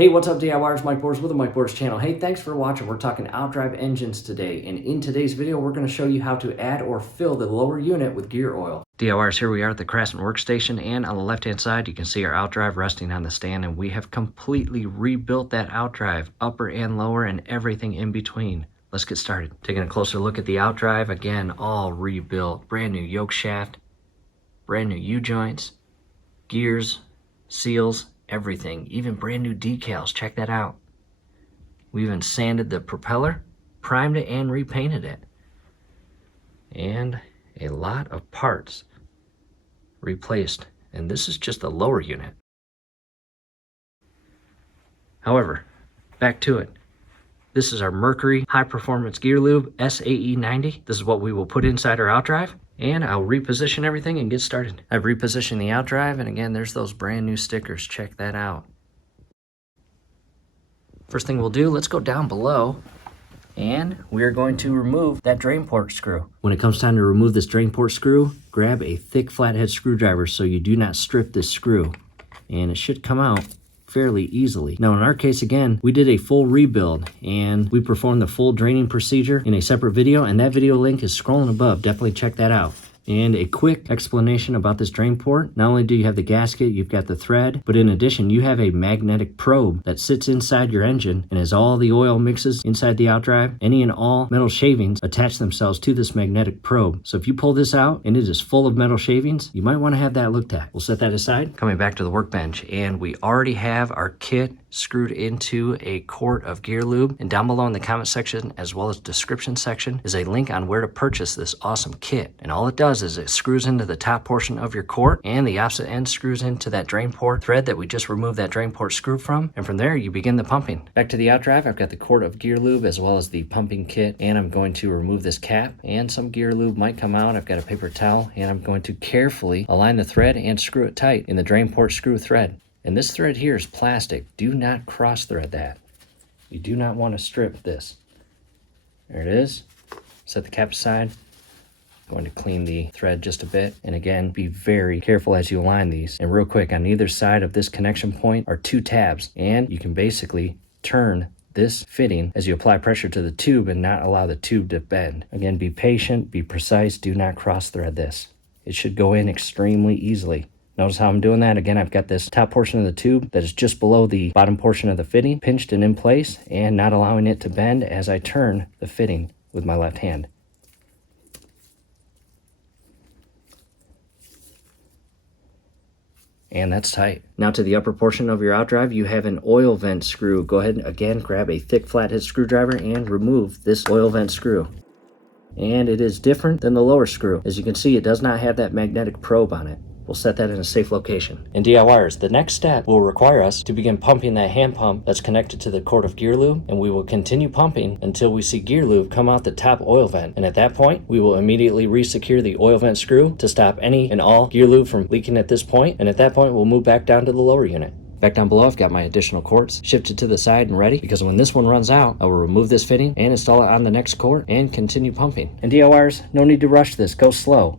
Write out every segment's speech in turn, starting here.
Hey, what's up DIYers? Mike Bors with the Mike Bors channel. Hey, thanks for watching. We're talking Outdrive engines today, and in today's video, we're going to show you how to add or fill the lower unit with gear oil. DIYers, here we are at the Craftsman workstation, and on the left-hand side, you can see our Outdrive resting on the stand, and we have completely rebuilt that Outdrive, upper and lower, and everything in between. Let's get started. Taking a closer look at the Outdrive, again, all rebuilt. Brand new yoke shaft, brand new U-joints, gears, seals, everything, even brand new decals. Check that out. We even sanded the propeller, primed it, and repainted it. And a lot of parts replaced. And this is just the lower unit. However, back to it. This is our Mercury High Performance Gear Lube SAE90. This is what we will put inside our Outdrive. And I'll reposition everything and get started. I've repositioned the Outdrive, and again, there's those brand new stickers. Check that out. First thing we'll do, let's go down below, and we're going to remove that drain port screw. When it comes time to remove this drain port screw, grab a thick flathead screwdriver so you do not strip this screw, and it should come out fairly easily. Now in our case, again, we did a full rebuild and we performed the full draining procedure in a separate video, and that video link is scrolling above. Definitely check that out. And a quick explanation about this drain port. Not only do you have the gasket, you've got the thread, but in addition, you have a magnetic probe that sits inside your engine, and as all the oil mixes inside the Outdrive, any and all metal shavings attach themselves to this magnetic probe. So if you pull this out and it is full of metal shavings, you might want to have that looked at. We'll set that aside. Coming back to the workbench, and we already have our kit screwed into a quart of gear lube, and down below in the comment section as well as description section is a link on where to purchase this awesome kit. And all it does is it screws into the top portion of your quart, and the opposite end screws into that drain port thread that we just removed that drain port screw from, and from there you begin the pumping. Back to the Outdrive, I've got the quart of gear lube as well as the pumping kit, and I'm going to remove this cap, and some gear lube might come out. I've got a paper towel, and I'm going to carefully align the thread and screw it tight in the drain port screw thread. And this thread here is plastic. Do not cross thread that. You do not want to strip this. There it is. Set the cap aside. Going to clean the thread just a bit. And again, be very careful as you align these. And real quick, on either side of this connection point are two tabs. And you can basically turn this fitting as you apply pressure to the tube and not allow the tube to bend. Again, be patient, be precise. Do not cross thread this. It should go in extremely easily. Notice how I'm doing that. Again, I've got this top portion of the tube that is just below the bottom portion of the fitting, pinched and in place, and not allowing it to bend as I turn the fitting with my left hand. And that's tight. Now to the upper portion of your Outdrive, you have an oil vent screw. Go ahead and again grab a thick flathead screwdriver and remove this oil vent screw. And it is different than the lower screw. As you can see, it does not have that magnetic probe on it. We'll set that in a safe location. And DIYers, the next step will require us to begin pumping that hand pump that's connected to the quart of gear lube, and we will continue pumping until we see gear lube come out the top oil vent. And at that point, we will immediately resecure the oil vent screw to stop any and all gear lube from leaking at this point. And at that point, we'll move back down to the lower unit. Back down below, I've got my additional quarts shifted to the side and ready, because when this one runs out, I will remove this fitting and install it on the next quart and continue pumping. And DIYers, no need to rush this. Go slow.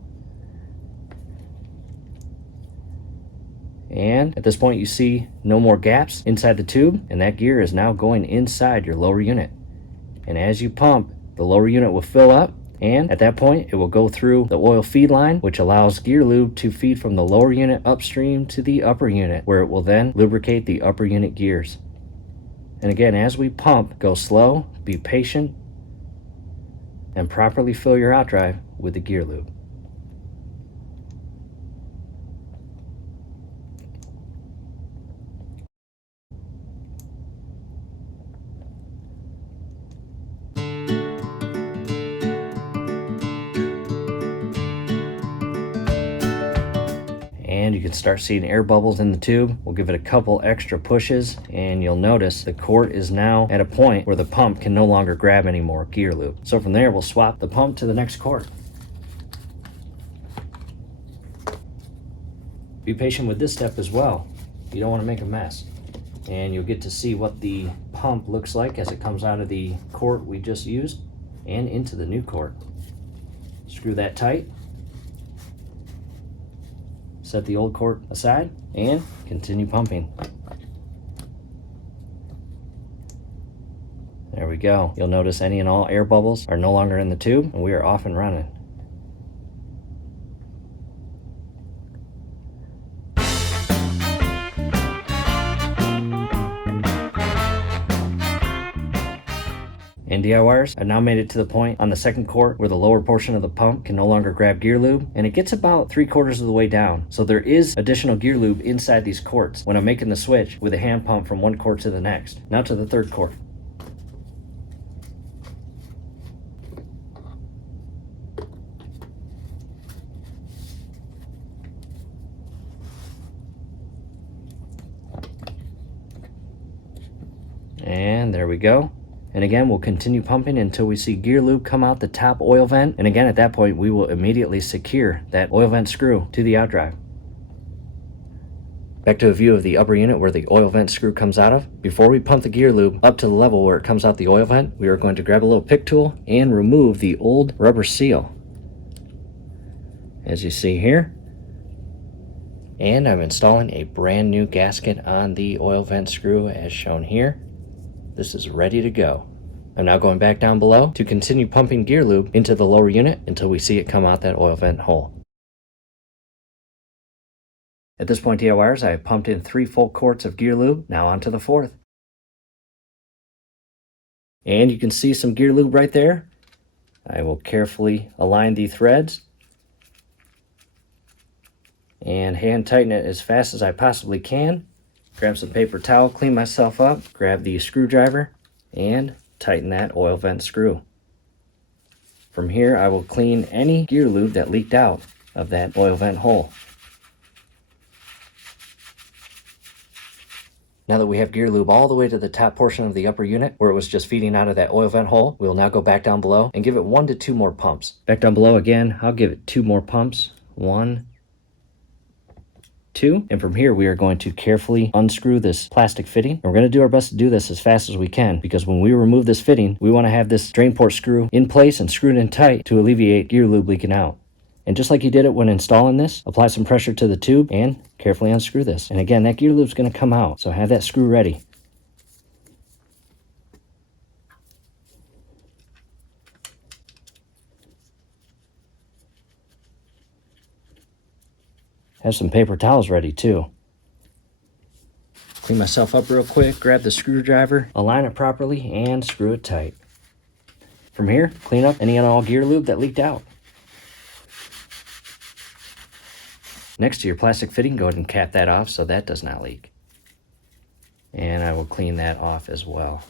And at this point, you see no more gaps inside the tube, and that gear is now going inside your lower unit. And as you pump, the lower unit will fill up, and at that point, it will go through the oil feed line, which allows gear lube to feed from the lower unit upstream to the upper unit, where it will then lubricate the upper unit gears. And again, as we pump, go slow, be patient, and properly fill your Outdrive with the gear lube. And you can start seeing air bubbles in the tube. We'll give it a couple extra pushes, and you'll notice the quart is now at a point where the pump can no longer grab any more gear lube. So from there, we'll swap the pump to the next quart. Be patient with this step as well. You don't want to make a mess. And you'll get to see what the pump looks like as it comes out of the quart we just used and into the new quart. Screw that tight. Set the old quart aside and continue pumping. we go. You'll notice any and all air bubbles are no longer in the tube, and we are off and running. And DIYers, I've now made it to the point on the second quart where the lower portion of the pump can no longer grab gear lube, and it gets about 3/4 of the way down. So there is additional gear lube inside these quarts when I'm making the switch with a hand pump from one quart to the next. Now to the third quart. And there we go. And again, we'll continue pumping until we see gear lube come out the top oil vent. And again, at that point, we will immediately secure that oil vent screw to the Outdrive. Back to a view of the upper unit where the oil vent screw comes out of. Before we pump the gear lube up to the level where it comes out the oil vent, we are going to grab a little pick tool and remove the old rubber seal, as you see here. And I'm installing a brand new gasket on the oil vent screw as shown here. This is ready to go. I'm now going back down below to continue pumping gear lube into the lower unit until we see it come out that oil vent hole. At this point, DIYers, I have pumped in 3 full quarts of gear lube. Now on to the 4th. And you can see some gear lube right there. I will carefully align the threads and hand tighten it as fast as I possibly can. Grab some paper towel, clean myself up, grab the screwdriver, and tighten that oil vent screw. From here, I will clean any gear lube that leaked out of that oil vent hole. Now that we have gear lube all the way to the top portion of the upper unit, where it was just feeding out of that oil vent hole, we will now go back down below and give it 1 to 2 more pumps. Back down below again, I'll give it 2 more pumps. 1, 2, and from here we are going to carefully unscrew this plastic fitting. And we're going to do our best to do this as fast as we can, because when we remove this fitting, we want to have this drain port screw in place and screwed in tight to alleviate gear lube leaking out. And just like you did it when installing this, apply some pressure to the tube and carefully unscrew this. And again, that gear lube is going to come out, so have that screw ready. Have some paper towels ready too. Clean myself up real quick, grab the screwdriver, align it properly, and screw it tight. From here, clean up any and all gear lube that leaked out. Next to your plastic fitting, go ahead and cap that off so that does not leak. And I will clean that off as well.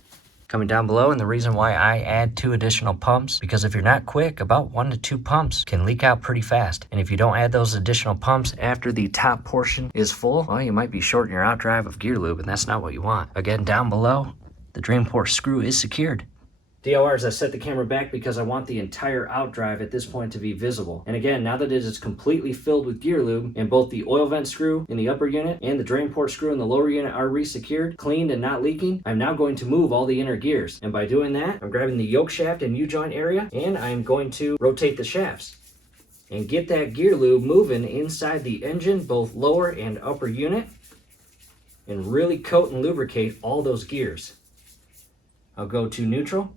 Coming down below, and the reason why I add 2 additional pumps, because if you're not quick, about 1 to 2 pumps can leak out pretty fast. And if you don't add those additional pumps after the top portion is full, well, you might be shorting your Outdrive of gear lube, and that's not what you want. Again, down below, the drain port screw is secured. DIYers, I set the camera back because I want the entire Outdrive at this point to be visible. And again, now that it is completely filled with gear lube, and both the oil vent screw in the upper unit and the drain port screw in the lower unit are resecured, cleaned, and not leaking, I'm now going to move all the inner gears. And by doing that, I'm grabbing the yoke shaft and U-joint area, and I'm going to rotate the shafts and get that gear lube moving inside the engine, both lower and upper unit, and really coat and lubricate all those gears. I'll go to neutral.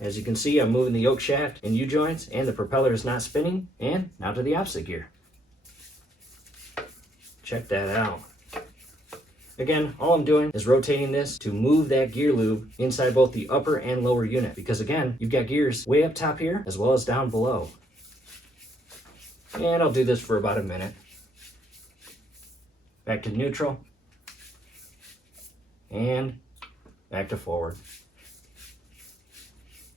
As you can see, I'm moving the yoke shaft and U-joints, and the propeller is not spinning. And now to the opposite gear. Check that out. Again, all I'm doing is rotating this to move that gear lube inside both the upper and lower unit, because again, you've got gears way up top here as well as down below. And I'll do this for about a minute. Back to neutral. And back to forward.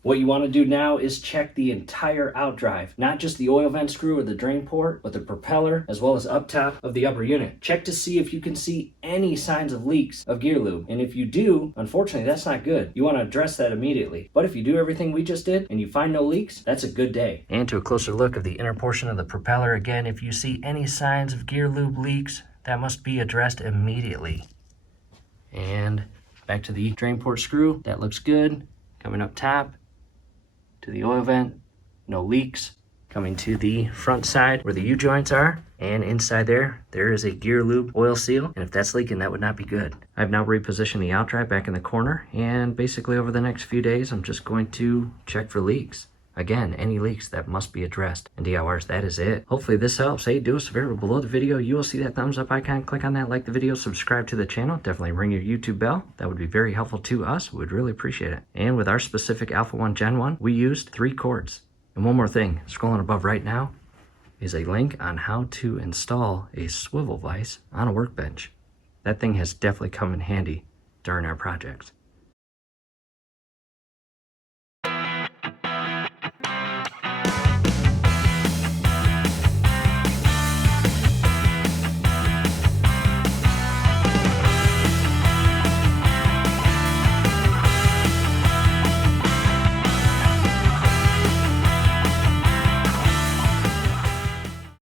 What you want to do now is check the entire Outdrive, not just the oil vent screw or the drain port, but the propeller as well as up top of the upper unit. Check to see if you can see any signs of leaks of gear lube. And if you do, unfortunately, that's not good. You want to address that immediately. But if you do everything we just did and you find no leaks, that's a good day. And to a closer look of the inner portion of the propeller, again, if you see any signs of gear lube leaks, that must be addressed immediately. And back to the drain port screw, that looks good. Coming up top to the oil vent, no leaks. Coming to the front side where the U-joints are, and inside there is a gear lube oil seal, and if that's leaking, that would not be good. I've now repositioned the Outdrive back in the corner, and basically over the next few days, I'm just going to check for leaks. Again, any leaks that must be addressed. And DIYers, that is it. Hopefully this helps. Hey, do us a favor, below the video, you will see that thumbs up icon. Click on that, like the video, subscribe to the channel. Definitely ring your YouTube bell. That would be very helpful to us. We'd really appreciate it. And with our specific Alpha 1 Gen 1, we used 3 cords. And one more thing, scrolling above right now is a link on how to install a swivel vise on a workbench. That thing has definitely come in handy during our projects.